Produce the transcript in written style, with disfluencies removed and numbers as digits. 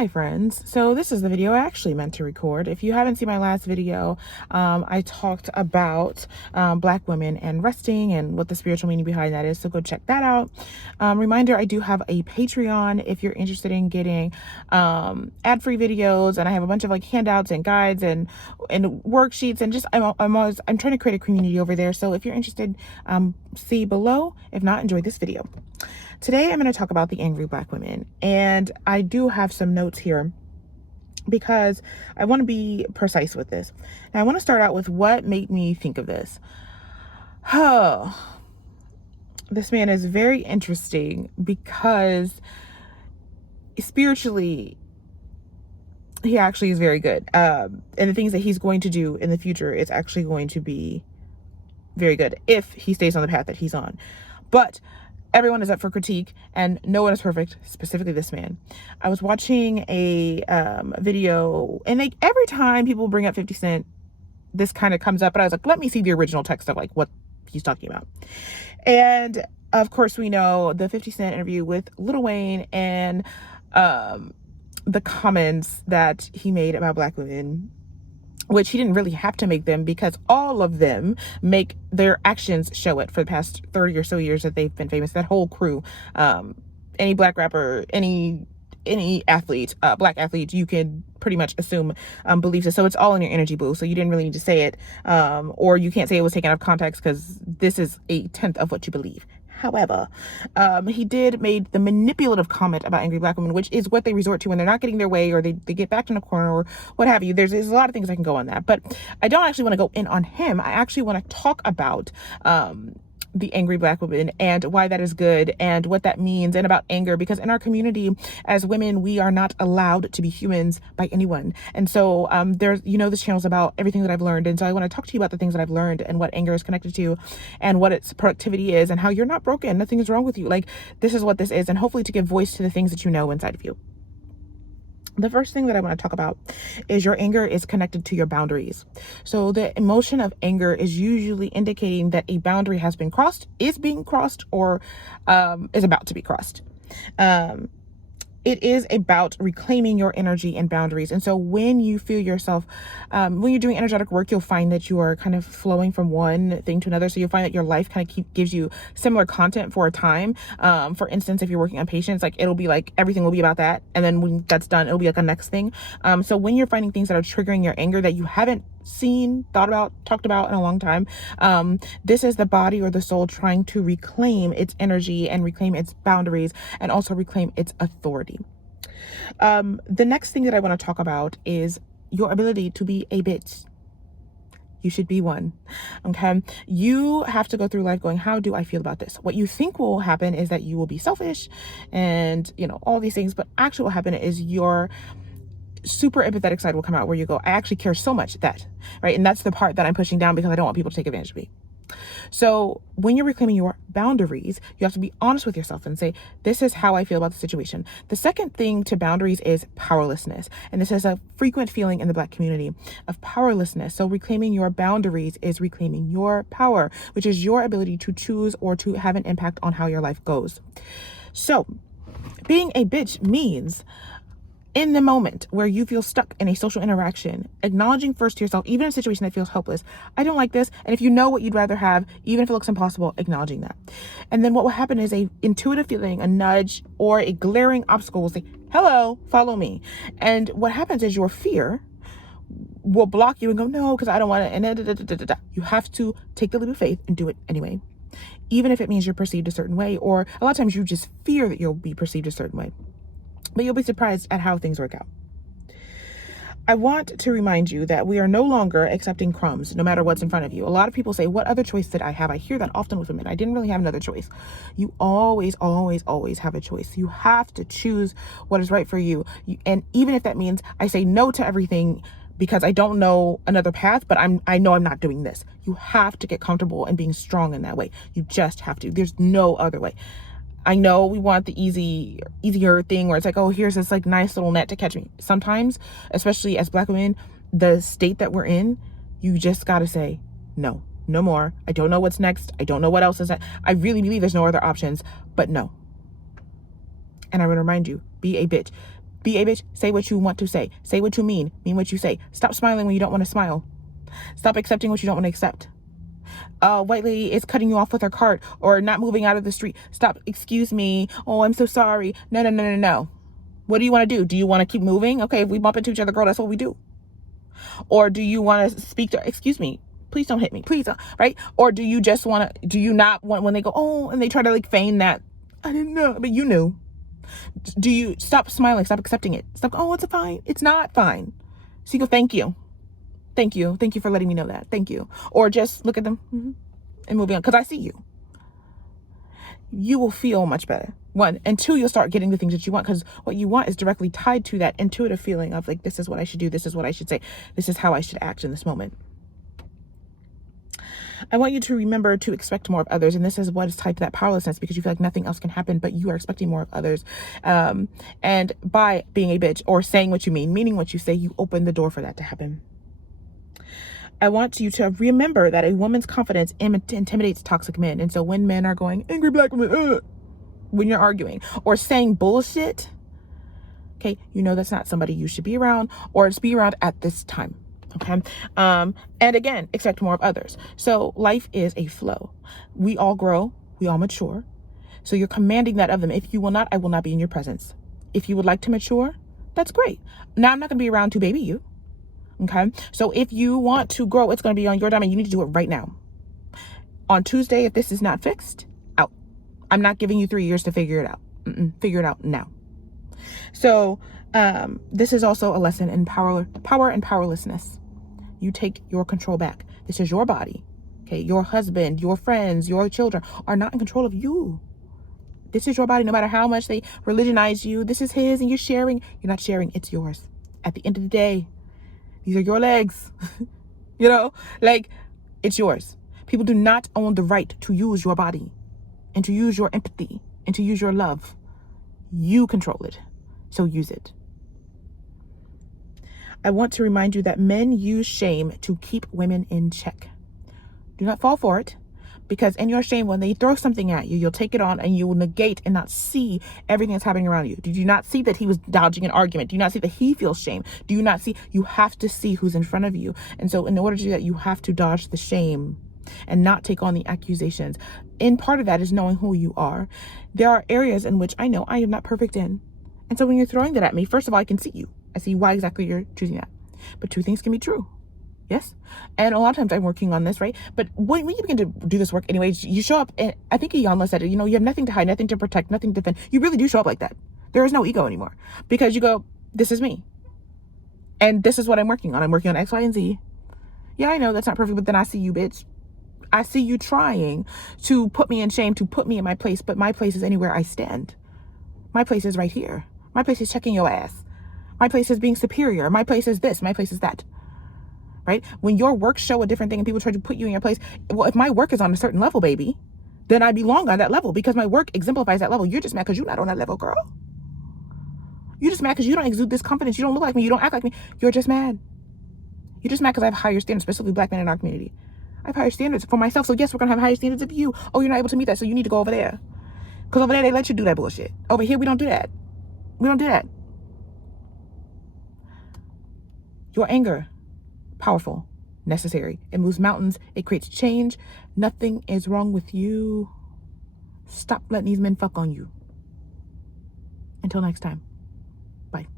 Hi friends, so this is the video I actually meant to record. If you haven't seen my last video, I talked about Black women and resting and what the spiritual meaning behind that is, so go check that out. Reminder, I do have a Patreon if you're interested in getting ad-free videos, and I have a bunch of like handouts and guides and worksheets, and just I'm trying to create a community over there. So if you're interested, see below. If not, enjoy this video. Today, I'm going to talk about the angry Black women, and I do have some notes here because I want to be precise with this. And I want to start out with what made me think of this. Oh, this man is very interesting because spiritually, he actually is very good. And the things that he's going to do in the future is actually going to be very good if he stays on the path that he's on. But everyone is up for critique and no one is perfect, specifically this man. I was watching a video, and like every time people bring up 50 Cent, this kind of comes up, but I was like, let me see the original text of like what he's talking about. And of course we know the 50 Cent interview with Lil Wayne and the comments that he made about Black women, which he didn't really have to make them because all of them make their actions show it for the past 30 or so years that they've been famous. That whole crew, any Black rapper, any athlete, Black athlete, you can pretty much assume believes it. So it's all in your energy boost. So you didn't really need to say it, or you can't say it was taken out of context because this is a tenth of what you believe. However, he did made the manipulative comment about angry Black women, which is what they resort to when they're not getting their way, or they get backed in a corner or what have you. There's a lot of things I can go on that, but I don't actually want to go in on him. I actually want to talk about the angry Black women and why that is good and what that means, and about anger, because in our community as women, we are not allowed to be humans by anyone. And so there's, this channel is about everything that I've learned, and so I want to talk to you about the things that I've learned and what anger is connected to and what its productivity is and how you're not broken, nothing is wrong with you. Like, this is what this is, and hopefully to give voice to the things that you know inside of you. The first thing that I want to talk about is your anger is connected to your boundaries. So the emotion of anger is usually indicating that a boundary has been crossed, is being crossed, or is about to be crossed. It is about reclaiming your energy and boundaries. And so when you feel yourself, when you're doing energetic work, you'll find that you are kind of flowing from one thing to another. So you'll find that your life kind of gives you similar content for a time. For instance, if you're working on patients, like it'll be like everything will be about that. And then when that's done, it'll be like a next thing. So when you're finding things that are triggering your anger that you haven't seen, thought about, talked about in a long time, this is the body or the soul trying to reclaim its energy and reclaim its boundaries and also reclaim its authority. The next thing that I want to talk about is your ability to be a bitch. You should be one. Okay. You have to go through life going, how do I feel about this? What you think will happen is that you will be selfish and, all these things, but actually what will happen is your super empathetic side will come out where you go, I actually care so much that, right? And that's the part that I'm pushing down because I don't want people to take advantage of me. So when you're reclaiming your boundaries, you have to be honest with yourself and say, this is how I feel about the situation. The second thing to boundaries is powerlessness. And this is a frequent feeling in the Black community of powerlessness. So reclaiming your boundaries is reclaiming your power, which is your ability to choose or to have an impact on how your life goes. So being a bitch means, in the moment where you feel stuck in a social interaction, acknowledging first to yourself, even in a situation that feels hopeless, I don't like this. And if you know what you'd rather have, even if it looks impossible, acknowledging that. And then what will happen is a intuitive feeling, a nudge, or a glaring obstacle will say, hello, follow me. And what happens is your fear will block you and go, no, because I don't want it. And you have to take the leap of faith and do it anyway, even if it means you're perceived a certain way, or a lot of times you just fear that you'll be perceived a certain way. But you'll be surprised at how things work out. I want to remind you that we are no longer accepting crumbs, no matter what's in front of you. A lot of people say, what other choice did I have? I hear that often with women. I didn't really have another choice. You always, always, always have a choice. You have to choose what is right for you. And even if that means I say no to everything because I don't know another path, but I know I'm not doing this. You have to get comfortable and being strong in that way. You just have to. There's no other way. I know we want the easier thing where it's like, oh, here's this like nice little net to catch me. Sometimes, especially as Black women, the state that we're in, you just got to say, no more. I don't know what's next. I don't know what else is that. I really believe there's no other options, but no. And I would remind you, be a bitch. Be a bitch. Say what you want to say. Say what you mean. Mean what you say. Stop smiling when you don't want to smile. Stop accepting what you don't want to accept. White lady is cutting you off with her cart or not moving out of the street. Stop. Excuse me. Oh, I'm so sorry. No, no, no, no, no. What do you want to do? Do you want to keep moving? Okay, if we bump into each other, girl, that's what we do. Or do you want to speak to, excuse me, please don't hit me, please don't, right? Or do you just want to, do you not want, when they go, oh, and they try to like feign that, I didn't know, but you knew. Do you stop smiling, stop accepting it, stop, oh, it's fine, it's not fine. So you go, thank you for letting me know that, thank you. Or just look at them and moving on, because I see you. You will feel much better. One, and two, you'll start getting the things that you want, because what you want is directly tied to that intuitive feeling of like, this is what I should do, this is what I should say, this is how I should act in this moment. I want you to remember to expect more of others, and this is what is tied to that powerlessness, because you feel like nothing else can happen, but you are expecting more of others. And by being a bitch or saying what you mean, meaning what you say, you open the door for that to happen. I want you to remember that a woman's confidence intimidates toxic men. And so when men are going, angry black women, when you're arguing or saying bullshit, okay, you know that's not somebody you should be around or just be around at this time. Okay. And again, expect more of others. So life is a flow. We all grow. We all mature. So you're commanding that of them. If you will not, I will not be in your presence. If you would like to mature, that's great. Now I'm not going to be around to baby you. Okay. So if you want to grow, it's going to be on your dime and you need to do it right now. On Tuesday, if this is not fixed, out. I'm not giving you 3 years to figure it out. Figure it out now. So this is also a lesson in power and powerlessness. You take your control back. This is your body. Okay. Your husband, your friends, your children are not in control of you. This is your body. No matter how much they religionize you, this is his and you're sharing. You're not sharing. It's yours. At the end of the day, these are your legs. You know, like it's yours. People do not own the right to use your body and to use your empathy and to use your love. You control it. So use it. I want to remind you that men use shame to keep women in check. Do not fall for it, because in your shame, when they throw something at you, you'll take it on and you will negate and not see everything that's happening around you. Did you not see that he was dodging an argument? Do you not see that he feels shame? Do you not see? You have to see who's in front of you. And so in order to do that, you have to dodge the shame and not take on the accusations. And part of that is knowing who you are. There are areas in which I know I am not perfect in. And so when you're throwing that at me, first of all, I can see you. I see why exactly you're choosing that. But two things can be true. Yes. And a lot of times I'm working on this, right? But when you begin to do this work anyways, you show up, and I think Iyanla said it, you know, you have nothing to hide, nothing to protect, nothing to defend. You really do show up like that. There is no ego anymore, because you go, this is me. And this is what I'm working on. I'm working on X, Y, and Z. Yeah, I know that's not perfect, but then I see you, bitch. I see you trying to put me in shame, to put me in my place, but my place is anywhere I stand. My place is right here. My place is checking your ass. My place is being superior. My place is this. My place is that. Right? When your works show a different thing and people try to put you in your place, well, if my work is on a certain level, baby, then I belong on that level because my work exemplifies that level. You're just mad because you're not on that level, girl. You're just mad because you don't exude this confidence. You don't look like me. You don't act like me. You're just mad. You're just mad because I have higher standards, specifically black men in our community. I have higher standards for myself. So yes, we're going to have higher standards of you. Oh, you're not able to meet that. So you need to go over there. Because over there, they let you do that bullshit. Over here, we don't do that. We don't do that. Your anger, powerful, necessary. It moves mountains. It creates change. Nothing is wrong with you. Stop letting these men fuck on you. Until next time. Bye.